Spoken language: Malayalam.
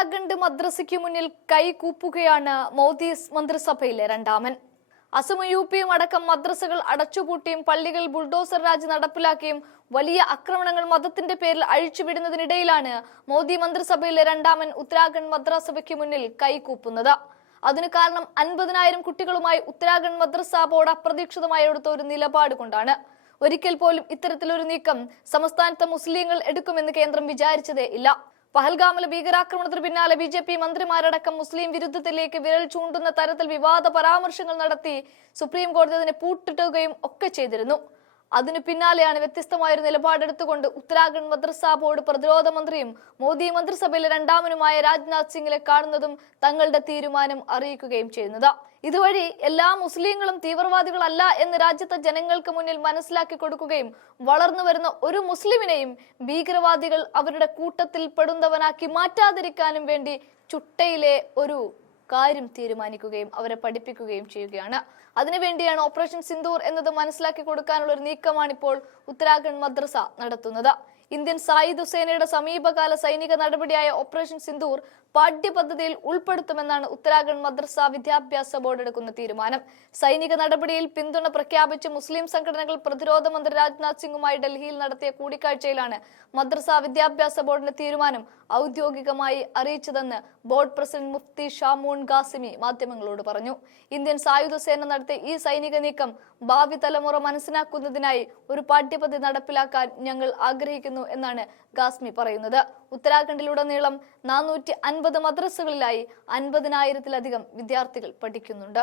ഉത്തരാഖണ്ഡ് മദ്രസയ്ക്ക് മുന്നിൽ കൈകൂപ്പുകയാണ് മോദി മന്ത്രിസഭയിലെ രണ്ടാമൻ. അസമ യു പിയും അടക്കം മദ്രസകൾ അടച്ചുപൂട്ടിയും പള്ളികൾ ബുൾഡോസർ രാജ് നടപ്പിലാക്കിയും വലിയ ആക്രമണങ്ങൾ മതത്തിന്റെ പേരിൽ അഴിച്ചുവിടുന്നതിനിടയിലാണ് മോദി മന്ത്രിസഭയിലെ രണ്ടാമൻ ഉത്തരാഖണ്ഡ് മദ്രസഭയ്ക്ക് മുന്നിൽ കൈകൂപ്പുന്നത് അതിനു കാരണം അൻപതിനായിരം കുട്ടികളുമായി ഉത്തരാഖണ്ഡ് മദ്രസ ബോർഡ് അപ്രതീക്ഷിതമായി എടുത്ത ഒരു നിലപാട് കൊണ്ടാണ്. ഒരിക്കൽ പോലും ഇത്തരത്തിലൊരു നീക്കം സംസ്ഥാനത്തെ മുസ്ലിങ്ങൾ എടുക്കുമെന്ന് കേന്ദ്രം വിചാരിച്ചതേ ഇല്ല. പഹൽഗാമിലെ ഭീകരാക്രമണത്തിന് പിന്നാലെ ബി ജെ പി മന്ത്രിമാരടക്കം മുസ്ലിം വിരുദ്ധത്തിലേക്ക് വിരൽ ചൂണ്ടുന്ന തരത്തിൽ വിവാദ പരാമർശങ്ങൾ നടത്തി സുപ്രീം കോടതി അതിനെ പൂട്ടിട്ടുകയും ഒക്കെ ചെയ്തിരുന്നു. അതിനു പിന്നാലെയാണ് വ്യത്യസ്തമായ ഒരു നിലപാടെടുത്തുകൊണ്ട് ഉത്തരാഖണ്ഡ് മദ്രസ ബോർഡ് പ്രതിരോധ മന്ത്രിയും മോദി മന്ത്രിസഭയിലെ രണ്ടാമനുമായ രാജ്നാഥ് സിംഗിനെ കാണുന്നതും തങ്ങളുടെ തീരുമാനം അറിയിക്കുകയും ചെയ്യുന്നത്. ഇതുവഴി എല്ലാ മുസ്ലിങ്ങളും തീവ്രവാദികളല്ല എന്ന് രാജ്യത്തെ ജനങ്ങൾക്ക് മുന്നിൽ മനസ്സിലാക്കി കൊടുക്കുകയും വളർന്നു വരുന്ന ഒരു മുസ്ലിമിനെയും ഭീകരവാദികൾ അവരുടെ കൂട്ടത്തിൽ പെടുന്നവനാക്കി മാറ്റാതിരിക്കാനും വേണ്ടി ചുട്ടയിലെ ഒരു കാര്യം തീരുമാനിക്കുകയും അവരെ പഠിപ്പിക്കുകയും ചെയ്യുകയാണ്. അതിനുവേണ്ടിയാണ് ഓപ്പറേഷൻ സിന്ദൂർ എന്നത് മനസ്സിലാക്കി കൊടുക്കാനുള്ള ഒരു നീക്കമാണ് ഇപ്പോൾ ഉത്തരാഖണ്ഡ് മദ്രസ നടത്തുന്നത്. ഇന്ത്യൻ സായുധ സേനയുടെ സമീപകാല സൈനിക നടപടിയായ ഓപ്പറേഷൻ സിന്ദൂർ പാഠ്യപദ്ധതിയിൽ ഉൾപ്പെടുത്തുമെന്നാണ് ഉത്തരാഖണ്ഡ് മദ്രസ വിദ്യാഭ്യാസ ബോർഡ് എടുക്കുന്ന തീരുമാനം. സൈനിക നടപടിയിൽ പിന്തുണ പ്രഖ്യാപിച്ച് മുസ്ലിം സംഘടനകൾ പ്രതിരോധ മന്ത്രി രാജ്നാഥ് സിംഗുമായി ഡൽഹിയിൽ നടത്തിയ കൂടിക്കാഴ്ചയിലാണ് മദ്രസ വിദ്യാഭ്യാസ ബോർഡിന്റെ തീരുമാനം ഔദ്യോഗികമായി അറിയിച്ചതെന്ന് ബോർഡ് പ്രസിഡന്റ് മുഫ്തി ഷാമൂൺ ഖാസിമി മാധ്യമങ്ങളോട് പറഞ്ഞു. ഇന്ത്യൻ സായുധ സേന നടത്തിയ ഈ സൈനിക നീക്കം ഭാവി തലമുറ മനസ്സിലാക്കുന്നതിനായി ഒരു പാഠ്യപദ്ധതി നടപ്പിലാക്കാൻ ഞങ്ങൾ ആഗ്രഹിക്കുന്നു എന്നാണ് ഗാസ്മി പറയുന്നത്. ഉത്തരാഖണ്ഡിലുടനീളം നാനൂറ്റി അൻപത് മദ്രസകളിലായി അൻപതിനായിരത്തിലധികം വിദ്യാർത്ഥികൾ പഠിക്കുന്നുണ്ട്.